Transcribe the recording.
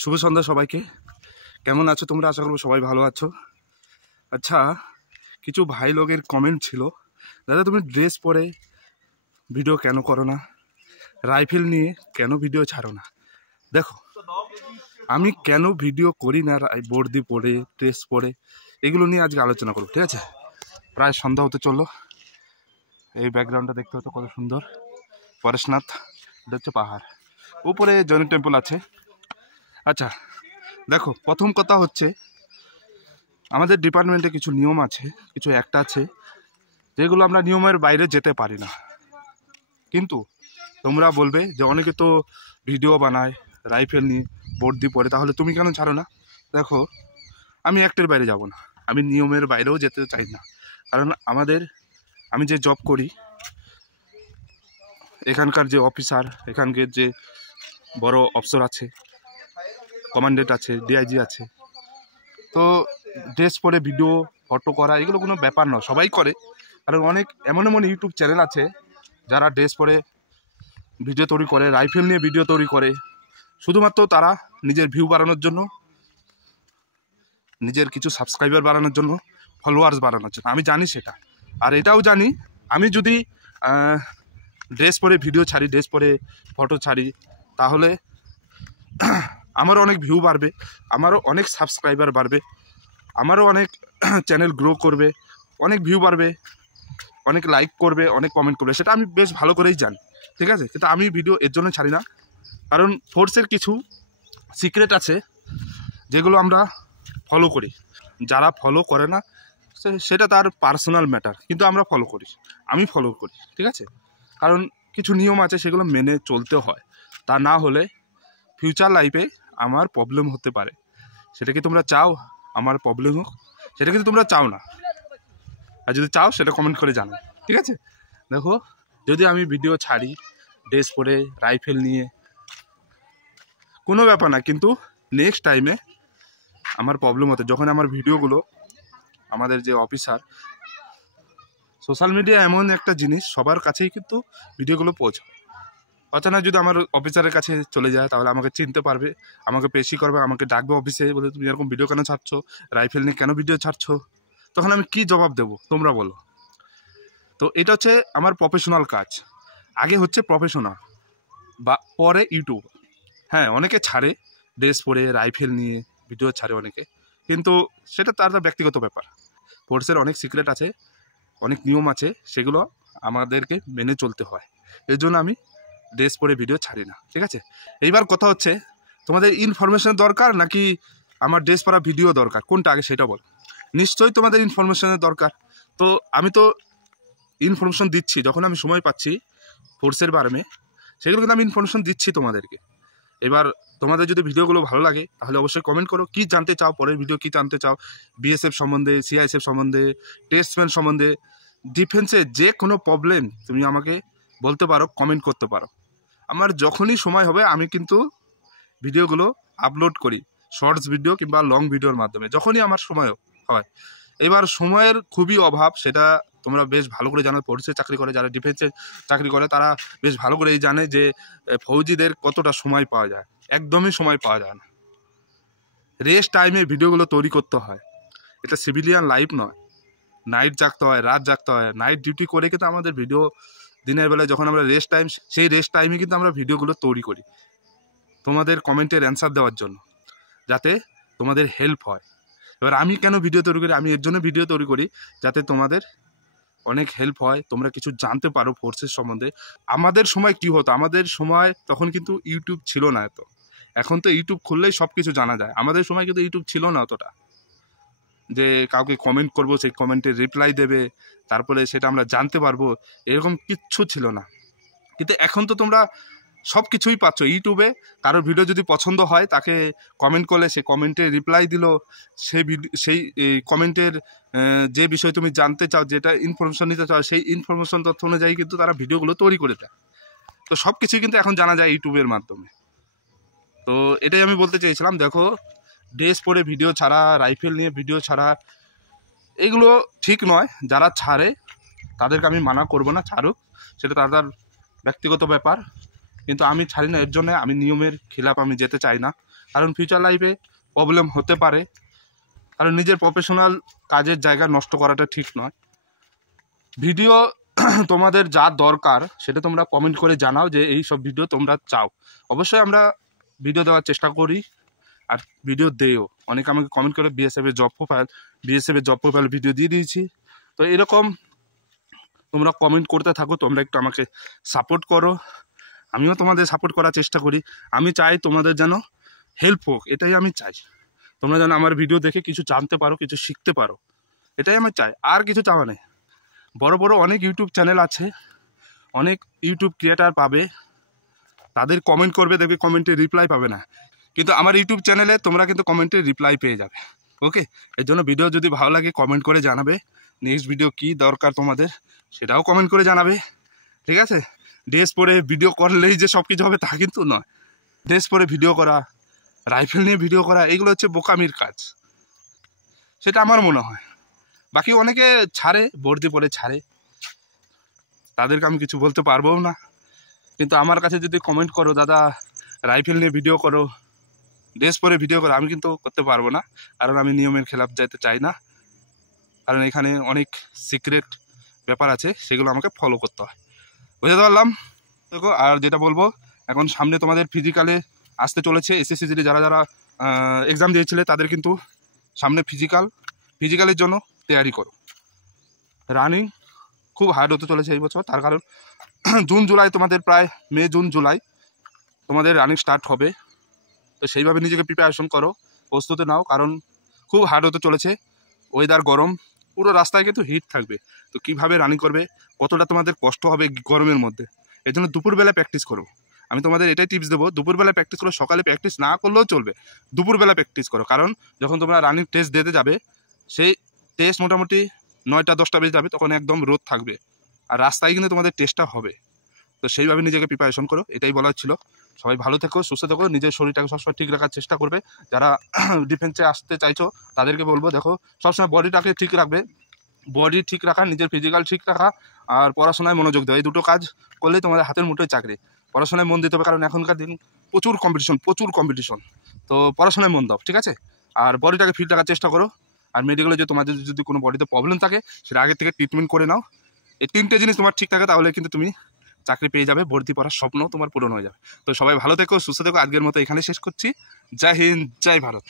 শুভ সন্ধ্যা সবাইকে। কেমন আছো তোমরা? আশা করবো সবাই ভালো আছো। আচ্ছা, কিছু ভাই লোকের কমেন্ট ছিল, দাদা তুমি ড্রেস পরে ভিডিও কেন করো না, রাইফেল নিয়ে কেন ভিডিও ছাড়ো না। দেখো, আমি কেন ভিডিও করি না বর্দি পরে ড্রেস পরে, এগুলো নিয়ে আজকে আলোচনা করবো, ঠিক আছে? প্রায় সন্ধ্যা হতে চললো। এই ব্যাকগ্রাউন্ডটা দেখতে হতো কত সুন্দর, পরেশনাথ, এটা হচ্ছে পাহাড়, উপরে জৈন টেম্পল আছে। আচ্ছা দেখো, প্রথম কথা হচ্ছে আমাদের ডিপার্টমেন্টে কিছু নিয়ম আছে, কিছু অ্যাক্ট আছে যেগুলো আমরা নিয়মের বাইরে যেতে পারি না। কিন্তু তোমরা বলবে যে অনেকে তো ভিডিও বানায় রাইফেল নিয়ে বর্দি পরে, তাহলে তুমি কেন ছাড়ো না? দেখো, আমি অ্যাক্টের বাইরে যাব না, আমি নিয়মের বাইরেও যেতে চাই না। কারণ আমি যে জব করি, এখানকার যে অফিসার, এখানকার যে বড় অফিসার আছে, কমান্ডেন্ট আছে, ডিআইজি আছে, তো ড্রেস পরে ভিডিও ফটো করা এগুলো কোনো ব্যাপার নয়, সবাই করে। কারণ অনেক এমন এমন ইউটিউব চ্যানেল আছে যারা ড্রেস পরে ভিডিও তৈরি করে, রাইফেল নিয়ে ভিডিও তৈরি করে, শুধুমাত্র তারা নিজের ভিউ বাড়ানোর জন্য, নিজের কিছু সাবস্ক্রাইবার বাড়ানোর জন্য, ফলোয়ার্স বাড়ানোর জন্য। আমি জানি সেটা, আর এটাও জানি আমি যদি ড্রেস পরে ভিডিও ছাড়ি, ড্রেস পরে ফটো ছাড়ি, তাহলে আমারও অনেক ভিউ বাড়বে, আমারও অনেক সাবস্ক্রাইবার বাড়বে, আমারও অনেক চ্যানেল গ্রো করবে, অনেক ভিউ বাড়বে, অনেক লাইক করবে, অনেক কমেন্ট করবে, সেটা আমি বেশ ভালো করেই জানি, ঠিক আছে? কিন্তু আমি ভিডিও এর জন্য ছাড়ি না, কারণ ফোর্সের কিছু সিক্রেট আছে যেগুলো আমরা ফলো করি। যারা ফলো করে না সেটা তার পার্সোনাল ম্যাটার, কিন্তু আমরা ফলো করি, আমি ফলো করি, ঠিক আছে? কারণ কিছু নিয়ম আছে, সেগুলো মেনে চলতে হয়, তা না হলে ফিউচার লাইফে আমার প্রবলেম হতে পারে। সেটা কি তোমরা চাও আমার প্রবলেম হোক? সেটা কিন্তু তোমরা চাও না, আর যদি চাও সেটা কমেন্ট করে জানো, ঠিক আছে? দেখো, যদি আমি ভিডিও ছাড়ি ড্রেস পরে রাইফেল নিয়ে, কোনো ব্যাপার না, কিন্তু নেক্সট টাইমে আমার প্রবলেম হতে, যখন আমার ভিডিওগুলো আমাদের যে অফিসার, সোশ্যাল মিডিয়া এমন একটা জিনিস, সবার কাছেই কিন্তু ভিডিওগুলো পৌঁছায়। অচানক যদি আমার অফিসারের কাছে চলে যায়, তাহলে আমাকে চিনতে পারবে, আমাকে পেশি করবে, আমাকে ডাকবে অফিসে, বলে তুমি এরকম ভিডিও কেন ছাড়ছো, রাইফেল নিয়ে কেন ভিডিও ছাড়ছো? তখন আমি কি জবাব দেবো তোমরা বলো? তো এটা হচ্ছে আমার প্রফেশনাল কাজ। আগে হচ্ছে প্রফেশনাল, বা পরে ইউটিউব। হ্যাঁ, অনেকে ছাড়ে ড্রেস পরে রাইফেল নিয়ে ভিডিও ছাড়ে অনেকে, কিন্তু সেটা তার ব্যক্তিগত ব্যাপার। ফোর্সের অনেক সিক্রেট আছে, অনেক নিয়ম আছে, সেগুলো আমাদেরকে মেনে চলতে হয়। এর জন্য আমি ড্রেস পরে ভিডিও ছাড়ি না, ঠিক আছে? এইবার কথা হচ্ছে, তোমাদের ইনফরমেশন দরকার নাকি আমার ড্রেস পরা ভিডিও দরকার, কোনটা আগে সেটা বল। নিশ্চয়ই তোমাদের ইনফরমেশনের দরকার। তো আমি তো ইনফরমেশন দিচ্ছি, যখন আমি সময় পাচ্ছি ফোর্সের বারে সেগুলো কিন্তু আমি ইনফরমেশন দিচ্ছি তোমাদেরকে। এবার তোমাদের যদি ভিডিওগুলো ভালো লাগে, তাহলে অবশ্যই কমেন্ট করো কি জানতে চাও, পরের ভিডিও কি জানতে চাও, বিএসএফ সম্বন্ধে, সিআইএসএফ সম্বন্ধে, টেস্টম্যান সম্বন্ধে, ডিফেন্সে যে কোনো প্রবলেম তুমি আমাকে বলতে পারো, কমেন্ট করতে পারো। আমার যখনই সময় হবে আমি কিন্তু ভিডিওগুলো আপলোড করি, শর্টস ভিডিও কিংবা লং ভিডিওর মাধ্যমে, যখনই আমার সময় হয়। এবার সময়ের খুবই অভাব, সেটা তোমরা বেশ ভালো করে জানো। পুলিশে চাকরি করে, যারা ডিফেন্সে চাকরি করে, তারা বেশ ভালো করেই জানে যে ফৌজিদের কতটা সময় পাওয়া যায়। একদমই সময় পাওয়া যায় না, রেস্ট টাইমে ভিডিওগুলো তৈরি করতে হয়। এটা সিভিলিয়ান লাইফ নয়, নাইট জাগতে হয়, রাত জাগতে হয়, নাইট ডিউটি করে কিন্তু আমাদের ভিডিও, দিনের বেলায় যখন আমরা রেস্ট টাইম, সেই রেস্ট টাইমে কিন্তু আমরা ভিডিওগুলো তৈরি করি তোমাদের কমেন্টের অ্যান্সার দেওয়ার জন্য, যাতে তোমাদের হেল্প হয়। এবার আমি কেন ভিডিও তৈরি করি? আমি এর জন্য ভিডিও তৈরি করি যাতে তোমাদের অনেক হেল্প হয়, তোমরা কিছু জানতে পারো ফোর্সের সম্বন্ধে। আমাদের সময় কি হতো, আমাদের সময় তখন কিন্তু ইউটিউব ছিল না এত, এখন তো ইউটিউব খুললেই সব কিছু জানা যায়। আমাদের সময় কিন্তু ইউটিউব ছিল না অতটা, যে কাউকে কমেন্ট করব, সেই কমেন্টের রিপ্লাই দেবে, তারপরে সেটা আমরা জানতে পারবো, এরকম কিচ্ছু ছিল না। কিন্তু এখন তো তোমরা সব কিছুই পাচ্ছ ইউটিউবে। কারোর ভিডিও যদি পছন্দ হয়, তাকে কমেন্ট করলে সে কমেন্টে রিপ্লাই দিল, সেই কমেন্টের যে বিষয় তুমি জানতে চাও, যেটা ইনফরমেশন নিতে চাও, সেই ইনফরমেশন তথ্য অনুযায়ী কিন্তু তারা ভিডিওগুলো তৈরি করে দেয়। তো সব কিছুই কিন্তু এখন জানা যায় ইউটিউবের মাধ্যমে। তো এটাই আমি বলতে চেয়েছিলাম। দেখো, ড্রেস পরে ভিডিও ছাড়া, রাইফেল নিয়ে ভিডিও ছাড়া, এগুলো ঠিক নয়। যারা ছাড়ে তাদেরকে আমি মানা করব না, ছাড়ুক, সেটা তাদের ব্যক্তিগত ব্যাপার, কিন্তু আমি ছাড়ি না। এর জন্য আমি নিয়মের খিলাফ আমি যেতে চাই না। কারণ ফিউচার লাইফে প্রবলেম হতে পারে, কারণ নিজের প্রফেশনাল কাজের জায়গা নষ্ট করাটা ঠিক নয়। ভিডিও তোমাদের যা দরকার সেটা তোমরা কমেন্ট করে জানাও যে এই সব ভিডিও তোমরা চাও। অবশ্যই আমরা ভিডিও দেওয়ার চেষ্টা করি আর ভিডিও দেও। অনেকে আমাকে কমেন্ট করে বিএসএফ এর জব প্রোফাইল ভিডিও দিয়ে দিয়েছি। তো এরকম তোমরা কমেন্ট করতে থাকো, তোমরা একটু আমাকে সাপোর্ট করো, আমিও তোমাদের সাপোর্ট করার চেষ্টা করি। আমি চাই তোমাদের যেন হেল্প হোক, এটাই আমি চাই। তোমরা যেন আমার ভিডিও দেখে কিছু জানতে পারো, কিছু শিখতে পারো, এটাই আমি চাই, আর কিছু চাওয়া নেই। বড় বড় অনেক ইউটিউব চ্যানেল আছে, অনেক ইউটিউব ক্রিয়েটার পাবে, তাদের কমেন্ট করবে, দেখবে কমেন্টে রিপ্লাই পাবে না, কিন্তু আমার ইউটিউব চ্যানেলে তোমরা কিন্তু কমেন্টে রিপ্লাই পেয়ে যাবে। ওকে, এর জন্য ভিডিও যদি ভালো লাগে কমেন্ট করে জানাবে, নেক্সট ভিডিও কী দরকার তোমাদের সেটাও কমেন্ট করে জানাবে, ঠিক আছে? ড্রেস পরে ভিডিও করলেই যে সব কিছু হবে তা কিন্তু নয়। ড্রেস পরে ভিডিও করা, রাইফেল নিয়ে ভিডিও করা, এগুলো হচ্ছে বোকামির কাজ, সেটা আমার মনে হয়। বাকি অনেকে ছাড়ে, বর্দি বলে ছাড়ে, তাদেরকে আমি কিছু বলতে পারবো না। কিন্তু আমার কাছে যদি কমেন্ট করো দাদা রাইফেল নিয়ে ভিডিও করো, ড্রেস পরে ভিডিও করো, আমি কিন্তু করতে পারবো না, কারণ আমি নিয়মের খেলাফ যেতে চাই না। কারণ এখানে অনেক সিক্রেট ব্যাপার আছে, সেগুলো আমাকে ফলো করতে হয়। বুঝতে পারলাম? দেখো, আর যেটা বলবো, এখন সামনে তোমাদের ফিজিক্যালে আসতে চলেছে। এসএসসি জিডি যারা যারা এক্সাম দিয়েছিলে তাদের কিন্তু সামনে ফিজিক্যালের জন্য তৈরি করো। রানিং খুব হার্ড হতে চলেছে এই বছর, তার কারণ জুন জুলাই তোমাদের প্রায় মে জুন জুলাই তোমাদের রানিং স্টার্ট হবে। তো সেইভাবে নিজেকে প্রিপারেশন করো, প্রস্তুতি নাও, কারণ খুব হার্ড হতে চলেছে। ওয়েদার গরম, পুরো রাস্তায় কিন্তু হিট থাকবে। তো কীভাবে রানিং করবে, কতটা তোমাদের কষ্ট হবে গরমের মধ্যে, এর জন্য দুপুরবেলা প্র্যাকটিস করো। আমি তোমাদের এটাই টিপস দেবো, দুপুরবেলা প্র্যাকটিস করো, সকালে প্র্যাকটিস না করলেও চলবে, দুপুরবেলা প্র্যাকটিস করো। কারণ যখন তোমরা রানিং টেস্ট দিতে যাবে, সেই টেস্ট মোটামুটি 9টা-10টা বেজে যাবে, তখন একদম রোদ থাকবে, আর রাস্তায় কিন্তু তোমাদের টেস্টটা হবে। তো সেইভাবে নিজেকে প্রিপারেশন করো, এটাই বলার ছিল। সবাই ভালো থেকো, সুস্থ থেকো, নিজের শরীরটাকে সবসময় ঠিক রাখার চেষ্টা করবে। যারা ডিফেন্সে আসতে চাইছো তাদেরকে বলবো, দেখো সবসময় বডিটাকে ঠিক রাখবে, বডি ঠিক রাখা, নিজের ফিজিক্যাল ঠিক রাখা, আর পড়াশোনায় মনোযোগ দেওয়া, এই দুটো কাজ করলেই তোমাদের হাতের মুঠোয় চাকরি। পড়াশোনায় মন দিতে হবে, কারণ এখনকার দিন প্রচুর কম্পিটিশন। তো পড়াশোনায় মন দাও, ঠিক আছে? আর বডিটাকে ফিট রাখার চেষ্টা করো। আর মেডিকেলে যে তোমাদের যদি কোনো বডিতে প্রবলেম থাকে সেটা আগে থেকে ট্রিটমেন্ট করে নাও। এই 3টে জিনিস তোমার ঠিক থাকে, তাহলে কিন্তু তুমি চাকরি পেয়ে যাবে, ভর্তি পড়ার স্বপ্ন তোমার পূরণ হয়ে যাবে। তো সবাই ভালো থেকো, সুস্থ থেকো। আজকের মতো এখানে শেষ করছি। জয় হিন্দ, জয় ভারত।